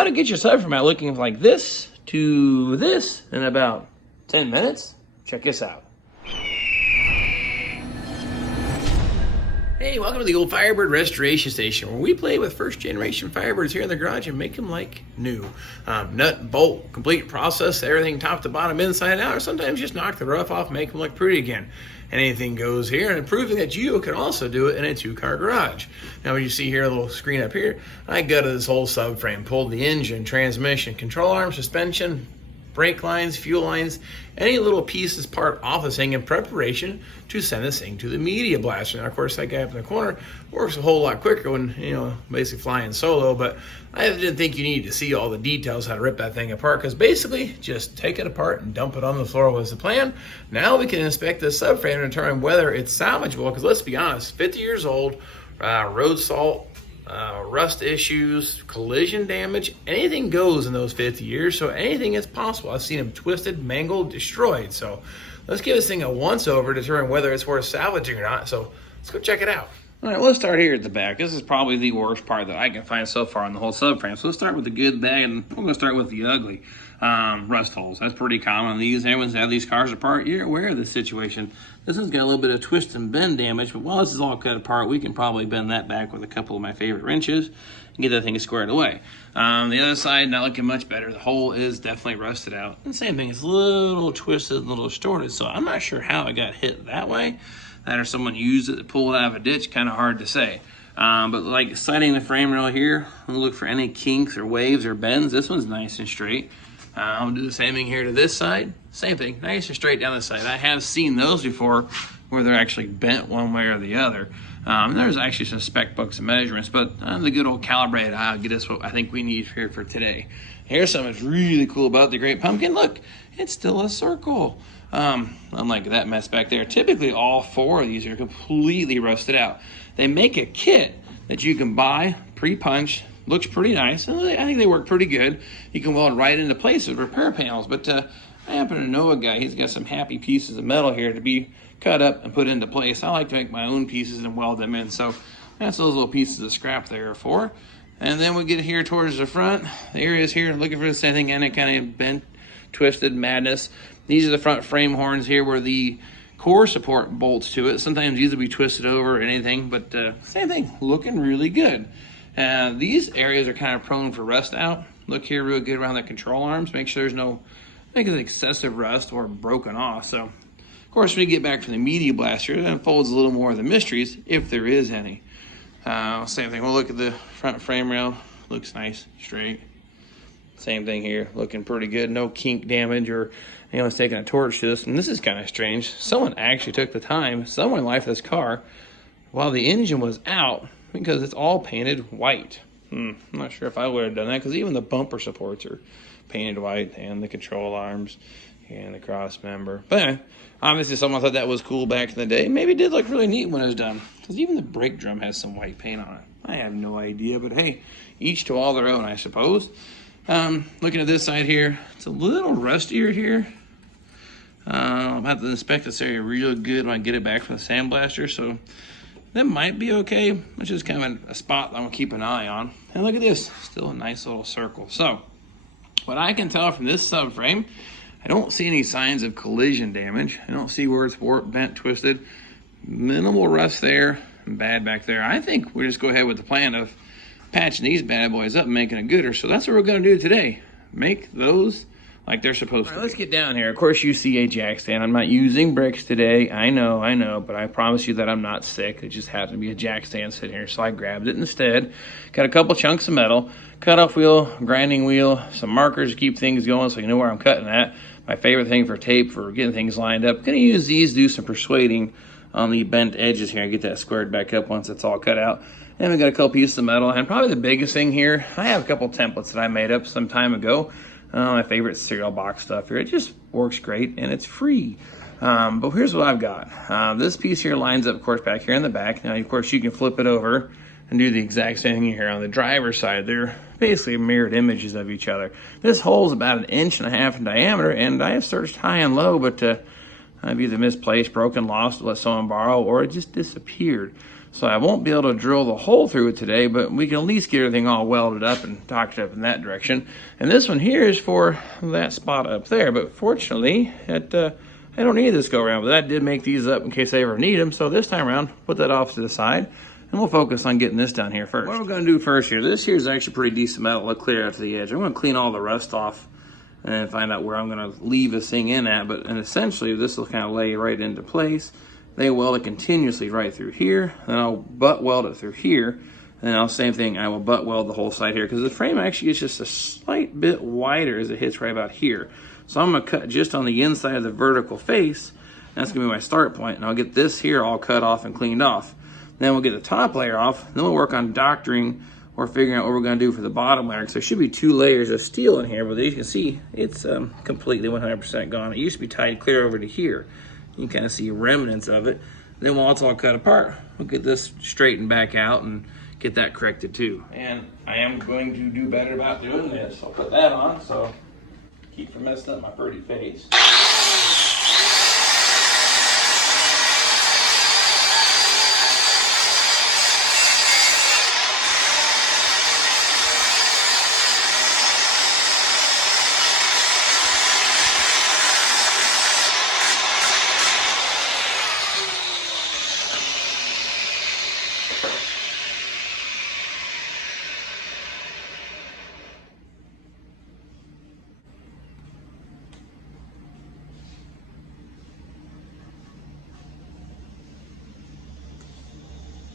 how to get your subframe out looking like this to this in about 10 minutes. Check this out. Hey, welcome to the old Firebird Restoration Station, where we play with first generation Firebirds here in the garage and make them like new. Nut, bolt, complete process, everything top to bottom, inside out, or sometimes just knock the rough off and make them look pretty again. Anything goes here, and proving that you can also do it in a two-car garage. Now, when you see here, a little screen up here, I gutted this whole subframe, pulled the engine, transmission, control arm, suspension, brake lines, fuel lines, any little pieces part off this thing in preparation to send this thing to the media blaster. Now, of course, that guy up in the corner works a whole lot quicker when, basically flying solo, but I didn't think you needed to see all the details how to rip that thing apart, because basically just take it apart and dump it on the floor was the plan. Now we can inspect the subframe and determine whether it's salvageable, because let's be honest, 50 years old, road salt, rust issues, collision damage, anything goes in those 50 years, so anything is possible. I've seen them twisted, mangled, destroyed. So let's give this thing a once over to determine whether it's worth salvaging or not. So let's go check it out. All right, let's start here at the back. This is probably the worst part that I can find so far on the whole subframe. So let's start with the good, bad, and we're going to start with the ugly. Rust holes. That's pretty common on these. Everyone's had these cars apart. You're aware of this situation. This one's got a little bit of twist and bend damage, but while this is all cut apart, we can probably bend that back with a couple of my favorite wrenches and get that thing squared away. The other side, not looking much better. The hole is definitely rusted out. And same thing, it's a little twisted, a little distorted, so I'm not sure how it got hit that way. That or someone used it to pull it out of a ditch, kind of hard to say. But like sighting the frame rail here, I'll look for any kinks or waves or bends. This one's nice and straight. I'll do the same thing here to this side. Same thing, nice and straight down the side. I have seen those before where they're actually bent one way or the other. There's actually some spec books and measurements, but the good old calibrated eye will get us what I think we need here for today. Here's something that's really cool about the Great Pumpkin. Look, it's still a circle. Unlike that mess back there. Typically all four of these are completely rusted out. They make a kit that you can buy pre-punched. Looks pretty nice. I think they work pretty good. You can weld right into place with repair panels, but I happen to know a guy. He's got some happy pieces of metal here to be cut up and put into place. I like to make my own pieces and weld them in, so that's those little pieces of scrap there for. And then we get here towards the front. The areas here looking for the same thing, any kind of bent, twisted madness. These are the front frame horns here where the core support bolts to it. Sometimes these will be twisted over or anything, but same thing, looking really good. These areas are kind of prone for rust out. Look here real good around the control arms. Make sure there's no excessive rust or broken off. So, of course, when you get back from the media blaster, it unfolds a little more of the mysteries, if there is any. Same thing, we'll look at the front frame rail. Looks nice, straight. Same thing here, looking pretty good. No kink damage or anyone's taking a torch to this. And this is kind of strange. Someone actually took the time, someone left this car while the engine was out, because it's all painted white. I'm not sure if I would have done that, because even the bumper supports are painted white, and the control arms and the cross member. But obviously someone thought that was cool back in the day. Maybe it did look really neat when it was done, because even the brake drum has some white paint on it. I have no idea, but hey, each to all their own, I suppose. Looking at this side here, it's a little rustier here. I'll have to inspect this area real good when I get it back from the sandblaster, so that might be okay. It's just kind of a spot that I'm gonna keep an eye on. And look at this, still a nice little circle. So, what I can tell from this subframe, I don't see any signs of collision damage. I don't see where it's warped, bent, twisted. Minimal rust there, and bad back there. I think we'll just go ahead with the plan of patching these bad boys up and making a gooder. So that's what we're gonna do today. Make those like they're supposed to be. Let's get down here. Of course, you see a jack stand. I'm not using bricks today. I know, but I promise you that I'm not sick. It just happened to be a jack stand sitting here, so I grabbed it instead. Got a couple chunks of metal, cut-off wheel, grinding wheel, some markers to keep things going so you know where I'm cutting at. My favorite thing for tape for getting things lined up. Gonna use these, do some persuading on the bent edges here and get that squared back up once it's all cut out. And we got a couple pieces of metal, and probably the biggest thing here, I have a couple templates that I made up some time ago. My favorite cereal box stuff here. It just works great and it's free. But here's what I've got. This piece here lines up, of course, back here in the back. Now, of course, you can flip it over and do the exact same thing here on the driver's side. They're basically mirrored images of each other. This hole is about 1.5 inches in diameter, and I have searched high and low, but I've either misplaced, broken, lost, let someone borrow, or it just disappeared. So I won't be able to drill the hole through it today, but we can at least get everything all welded up and tacked up in that direction. And this one here is for that spot up there, but fortunately, I don't need this go around, but that did make these up in case I ever need them. So this time around, put that off to the side, and we'll focus on getting this down here first. What we're gonna do first here, this here is actually pretty decent metal. Look clear out to the edge. I'm gonna clean all the rust off and find out where I'm gonna leave this thing in at, and essentially this will kind of lay right into place. They weld it continuously right through here, then I'll butt weld it through here, and then I'll same thing, I will butt weld the whole side here, because the frame actually gets just a slight bit wider as it hits right about here. So I'm gonna cut just on the inside of the vertical face. That's gonna be my start point, and I'll get this here all cut off and cleaned off. Then we'll get the top layer off, then we'll work on doctoring or figuring out what we're gonna do for the bottom layer. So there should be 2 layers of steel in here, but as you can see, it's completely 100% gone. It used to be tied clear over to here. You can kind of see remnants of it. Then once it's all cut apart, we'll get this straightened back out and get that corrected too. And I am going to do better about doing this. I'll put that on so keep from messing up my pretty face.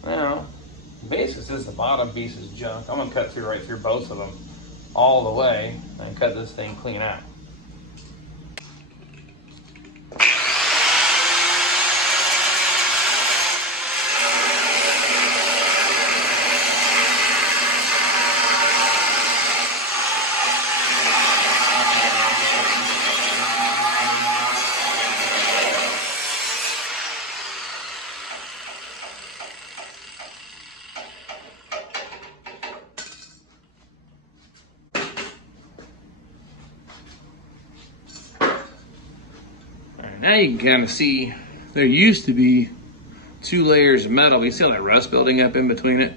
Now, basically since the bottom piece is junk, I'm gonna cut through right through both of them all the way and cut this thing clean out. Now you can kind of see there used to be 2 layers of metal. You see all that rust building up in between it?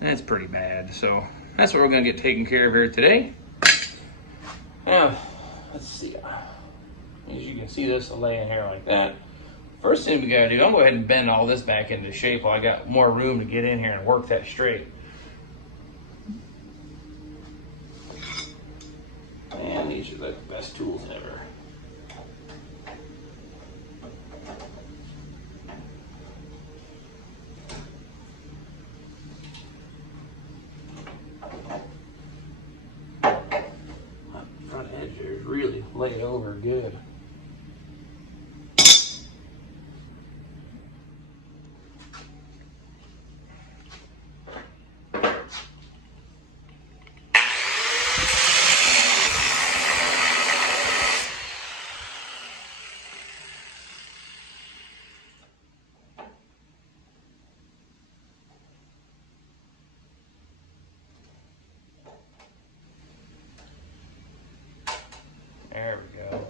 That's pretty bad. So that's what we're going to get taken care of here today. Now, let's see. As you can see, this will lay in here like that. First thing we got to do, I'm going to go ahead and bend all this back into shape while I got more room to get in here and work that straight. And these are the best tools ever. Really lay over good. There we go.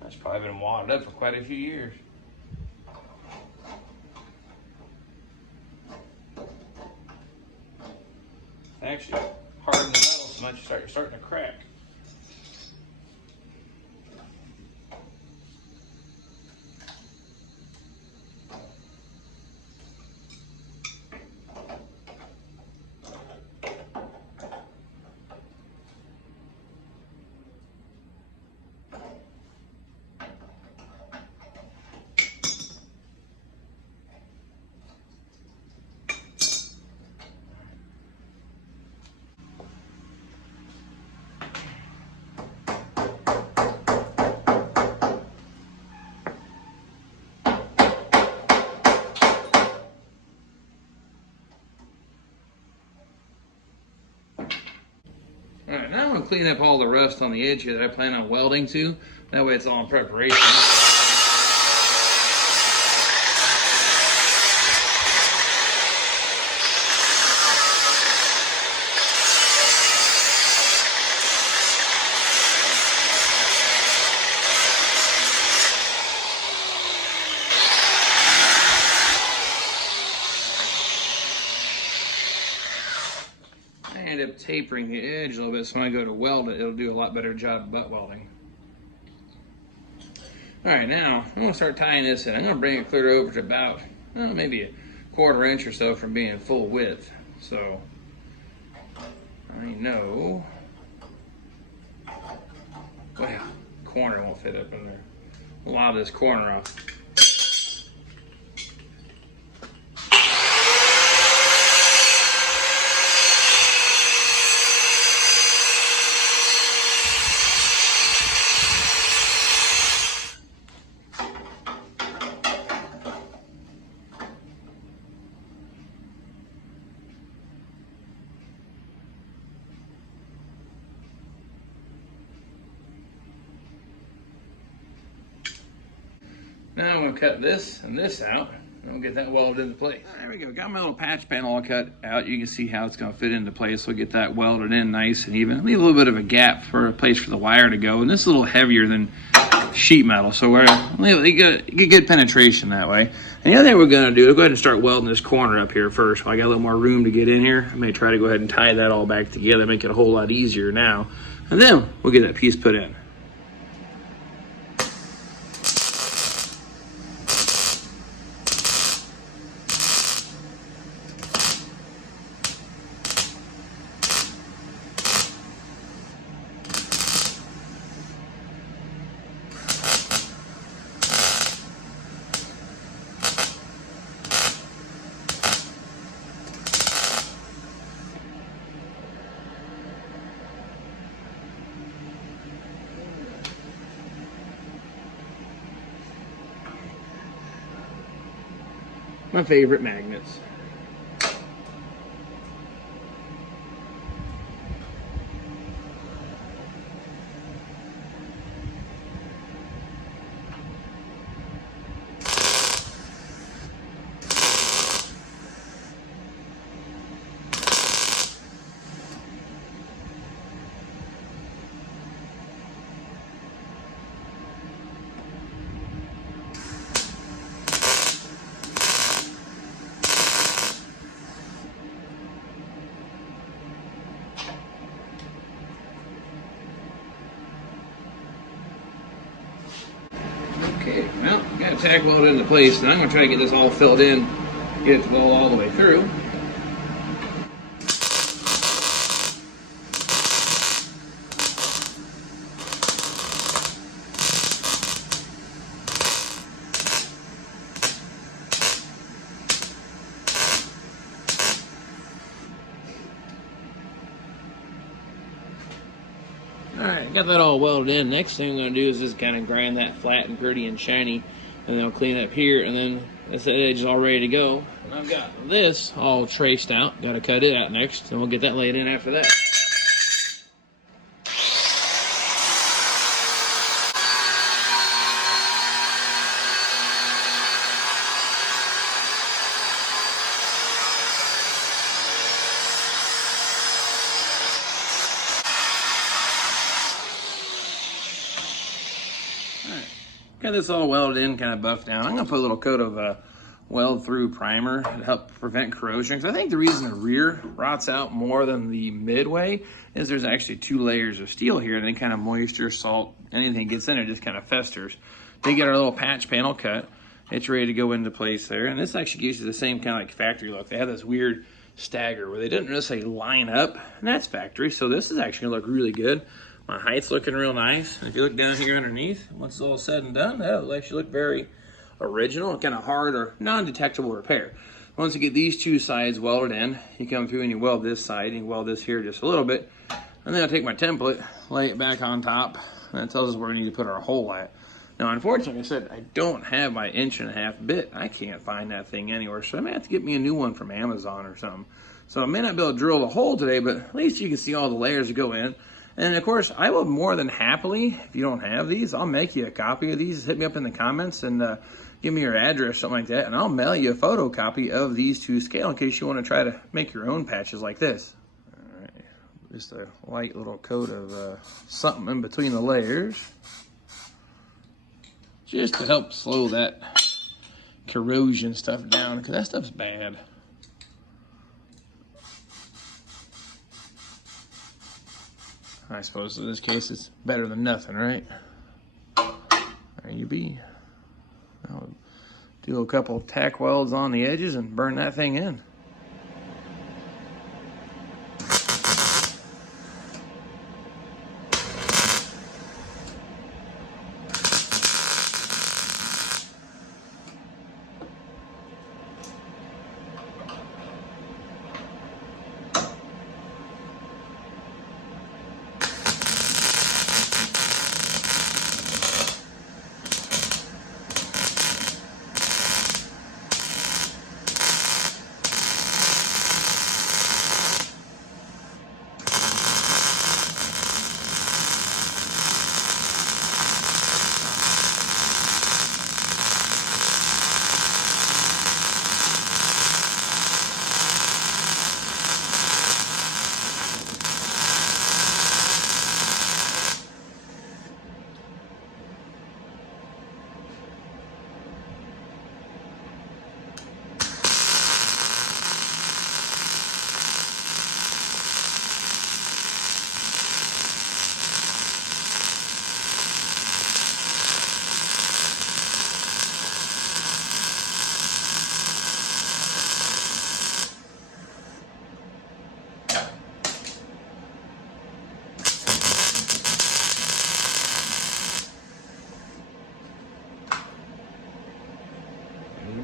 That's probably been wadded up for quite a few years. Actually, harden the metal so much you're starting to crack. All right, now I'm gonna clean up all the rust on the edge here that I plan on welding to. That way it's all in preparation. kind of tapering the edge a little bit, so when I go to weld it, it'll do a lot better job of butt welding. All right, now I'm gonna start tying this in. I'm gonna bring it clear over to about, maybe a 1/4 inch or so from being full width. So I know, well, corner won't fit up in there. A lot of this corner off. Now I'm going to cut this and this out, and we'll get that welded into place. There we go. Got my little patch panel all cut out. You can see how it's going to fit into place. We'll get that welded in nice and even. Leave a little bit of a gap for a place for the wire to go. And this is a little heavier than sheet metal, so we're get good penetration that way. And the other thing we're going to do, we'll go ahead and start welding this corner up here first. I got a little more room to get in here. I may try to go ahead and tie that all back together, make it a whole lot easier now. And then we'll get that piece put in. My favorite magnets. Okay, well, got to tack weld it into place, and I'm going to try to get this all filled in, get it to weld all the way through. Alright, got that all welded in. Next thing I'm going to do is just kind of grind that flat and pretty and shiny, and then I'll clean it up here, and then this edge is all ready to go. And I've got this all traced out. Got to cut it out next, and we'll get that laid in after that. Got this all welded in, kind of buffed down. I'm going to put a little coat of weld-through primer to help prevent corrosion. Because I think the reason the rear rots out more than the midway is there's actually 2 layers of steel here, and any kind of moisture, salt, anything gets in it just kind of festers. They get our little patch panel cut. It's ready to go into place there. And this actually gives you the same kind of like factory look. They have this weird stagger where they didn't necessarily line up, and that's factory. So this is actually going to look really good. My height's looking real nice. And if you look down here underneath, once it's all said and done, that'll actually look very original, kind of hard or non-detectable repair. Once you get these 2 sides welded in, you come through and you weld this side, and you weld this here just a little bit, and then I'll take my template, lay it back on top, and that tells us where we need to put our hole at. Now, unfortunately, I said I don't have my 1.5" bit. I can't find that thing anywhere, so I may have to get me a new one from Amazon or something. So I may not be able to drill the hole today, but at least you can see all the layers that go in. And of course, I will more than happily, if you don't have these, I'll make you a copy of these. Hit me up in the comments and give me your address, something like that, and I'll mail you a photocopy of these to scale in case you want to try to make your own patches like this. All right, just a light little coat of something in between the layers, just to help slow that corrosion stuff down, because that stuff's bad. I suppose in this case it's better than nothing, right? There you be. I'll do a couple tack welds on the edges and burn that thing in.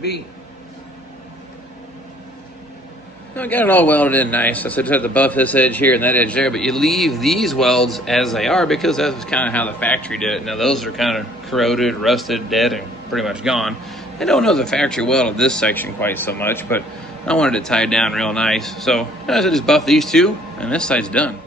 Be. I got it all welded in nice. I just had to buff this edge here and that edge there, but you leave these welds as they are because that's kind of how the factory did it. Now those are kind of corroded, rusted, dead, and pretty much gone. I don't know the factory welded this section quite so much, but I wanted it tied down real nice. So I just buff these two, and this side's done.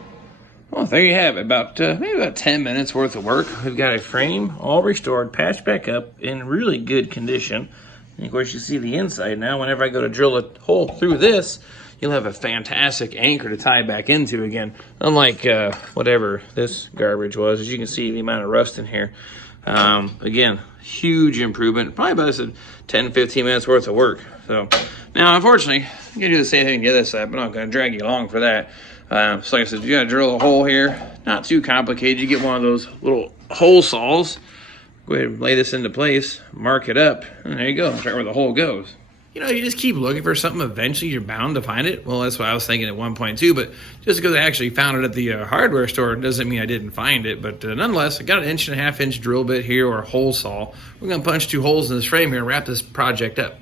Well, there you have it. Maybe about 10 minutes worth of work. We've got a frame all restored, patched back up, in really good condition. And of course, you see the inside now. Whenever I go to drill a hole through this, you'll have a fantastic anchor to tie back into again. Unlike whatever this garbage was, as you can see the amount of rust in here. Again, huge improvement. Probably about 10-15 minutes worth of work. So now, unfortunately, I'm gonna do the same thing to the other side, but I'm not gonna drag you along for that. So like I said, you gotta drill a hole here. Not too complicated. You get one of those little hole saws. Go ahead and lay this into place, mark it up, and there you go. That's right where the hole goes. You know, you just keep looking for something, eventually you're bound to find it. Well, that's what I was thinking at one point too, but just because I actually found it at the hardware store doesn't mean I didn't find it. But nonetheless, I got an 1.5-inch drill bit here, or a hole saw. We're gonna punch 2 holes in this frame here and wrap this project up.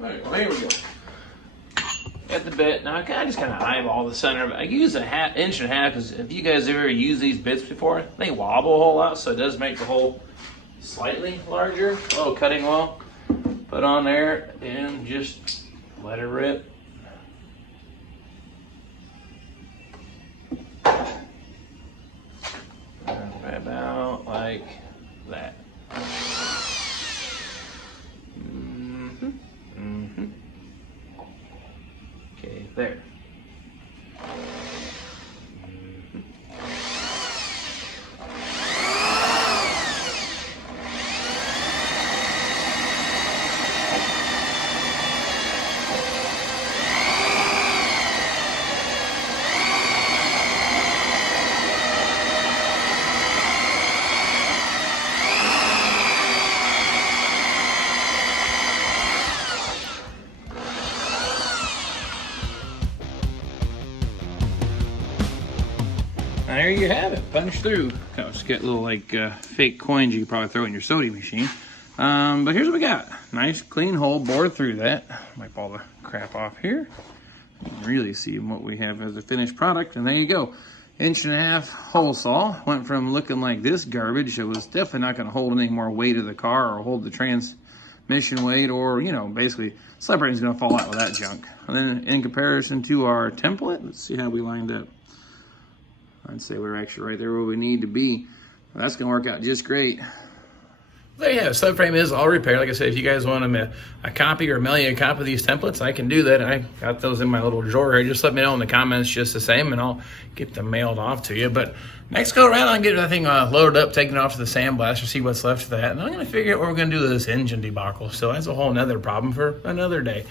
All right, well, here we go. Got the bit. Now I just kind of eyeball the center of it. I use a 1.5 inch because if you guys ever used these bits before, they wobble a whole lot, so it does make the hole slightly larger. A little cutting well. Put on there and just let it rip. About like that. Okay, there. There you have it, punched through. Just get little like fake coins you can probably throw in your soda machine. But here's what we got. Nice clean hole bored through that. Wipe all the crap off here. You can really see what we have as a finished product. And there you go. 1.5-inch hole saw. Went from looking like this garbage. It was definitely not going to hold any more weight of the car or hold the transmission weight, or, you know, basically slip rating's going to fall out with that junk. And then in comparison to our template, let's see how we lined up. I'd say we're actually right there where we need to be. Well, that's going to work out just great. There you have it. Subframe is all repaired. Like I said, if you guys want a copy or mail you a copy of these templates, I can do that. I got those in my little drawer here. Just let me know in the comments just the same, and I'll get them mailed off to you. But next go around, I'll get that thing loaded up, taking it off to the sandblaster, see what's left of that. And I'm going to figure out what we're going to do with this engine debacle. So that's a whole nother problem for another day.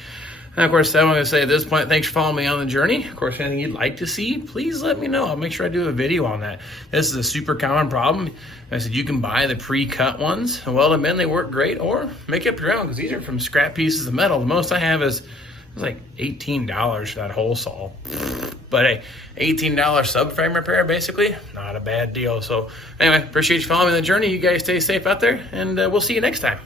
And of course, I want to say at this point, thanks for following me on the journey. Of course, anything you'd like to see, please let me know. I'll make sure I do a video on that. This is a super common problem. I said you can buy the pre-cut ones and weld them in. They work great, or make up your own, because these are from scrap pieces of metal. The most I have is like $18 for that hole saw. But hey, $18 subframe repair, basically, not a bad deal. So anyway, appreciate you following me on the journey. You guys stay safe out there, and we'll see you next time.